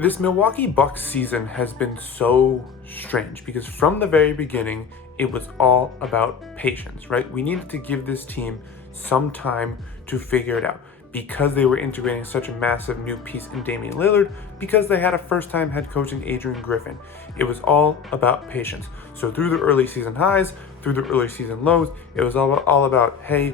This Milwaukee Bucks season has been so strange because from the very beginning, it was all about patience, right? We needed to give this team some time to figure it out because they were integrating such a massive new piece in Damian Lillard, because they had a first-time head coach in Adrian Griffin. It was all about patience. So through the early season highs, through the early season lows, it was all about, hey,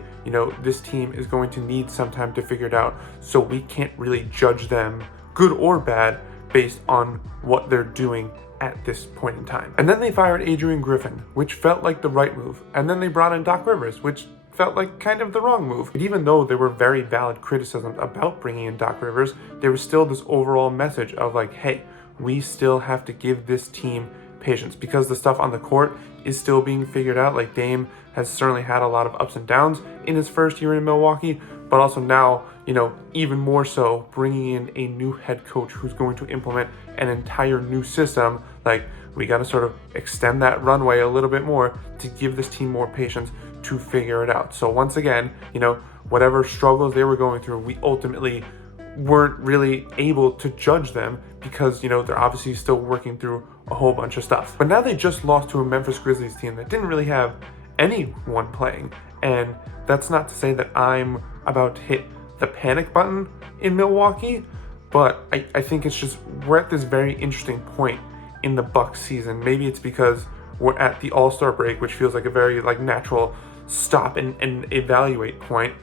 this team is going to need some time to figure it out, so we can't really judge them, good or bad, based on what they're doing at this point in time. And then they fired Adrian Griffin, which felt like the right move. And then they brought in Doc Rivers, which felt like kind of the wrong move. But even though there were very valid criticisms about bringing in Doc Rivers, there was still this overall message of like, hey, we still have to give this team patience because the stuff on the court is still being figured out. Like Dame has certainly had a lot of ups and downs in his first year in Milwaukee, but also now, even more so, bringing in a new head coach who's going to implement an entire new system. Like, we got to sort of extend that runway a little bit more to give this team more patience to figure it out. So once again, whatever struggles they were going through, we ultimately weren't really able to judge them because, they're obviously still working through a whole bunch of stuff. But now they just lost to a Memphis Grizzlies team that didn't really have anyone playing. And that's not to say that I'm about to hit the panic button in Milwaukee, but I think it's just we're at this very interesting point in the Bucks season. Maybe it's because we're at the All-Star break, which feels like a very natural stop and evaluate point,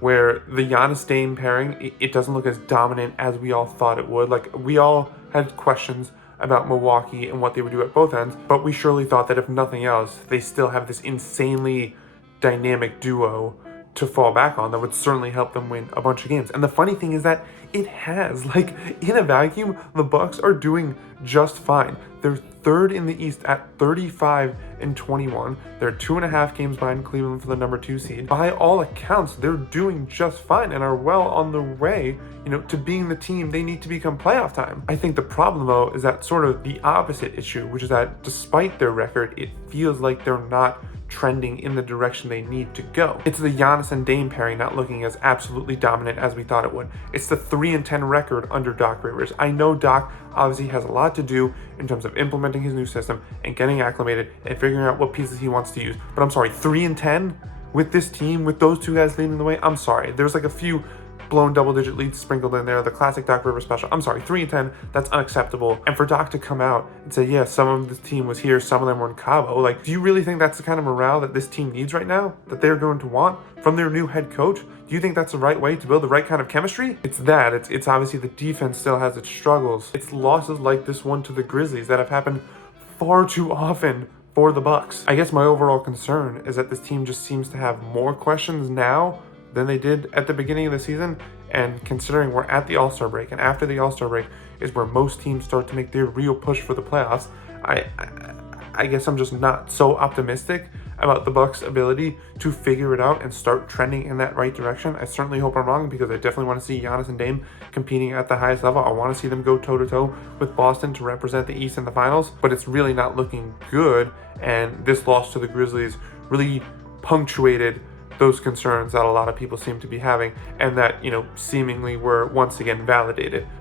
where the Giannis Dame pairing, it doesn't look as dominant as we all thought it would. Like, we all had questions about Milwaukee and what they would do at both ends, but we surely thought that if nothing else, they still have this insanely dynamic duo to fall back on that would certainly help them win a bunch of games. And the funny thing is that it has. Like, in a vacuum, the Bucks are doing just fine. They're third in the East at 35-21. They're 2.5 games behind Cleveland for the number 2 seed. By all accounts, they're doing just fine and are well on the way, to being the team they need to become playoff time. I think the problem, though, is that sort of the opposite issue, which is that despite their record, it feels like they're not trending in the direction they need to go. It's the Giannis and Dame pairing not looking as absolutely dominant as we thought it would. It's the 3-10 record under Doc Rivers. I know Doc obviously has a lot to do in terms of implementing his new system and getting acclimated and figuring out what pieces he wants to use. But I'm sorry, 3-10 with this team, with those two guys leading the way, I'm sorry. There's like a few blown double-digit leads sprinkled in there, the classic Doc Rivers special. I'm sorry, 3-10, that's unacceptable. And for Doc to come out and say, yeah, some of the team was here, some of them were in Cabo, like, do you really think that's the kind of morale that this team needs right now, that they're going to want from their new head coach? Do you think that's the right way to build the right kind of chemistry? It's that. It's obviously the defense still has its struggles. It's losses like this one to the Grizzlies that have happened far too often for the Bucks. I guess my overall concern is that this team just seems to have more questions now than they did at the beginning of the season, and considering we're at the All-Star break, and after the All-Star break is where most teams start to make their real push for the playoffs, I guess I'm just not so optimistic about the Bucks' ability to figure it out and start trending in that right direction. I certainly hope I'm wrong, because I definitely want to see Giannis and Dame competing at the highest level. I want to see them go toe-to-toe with Boston to represent the East in the finals, but it's really not looking good, and this loss to the Grizzlies really punctuated those concerns that a lot of people seem to be having, and that, seemingly were once again validated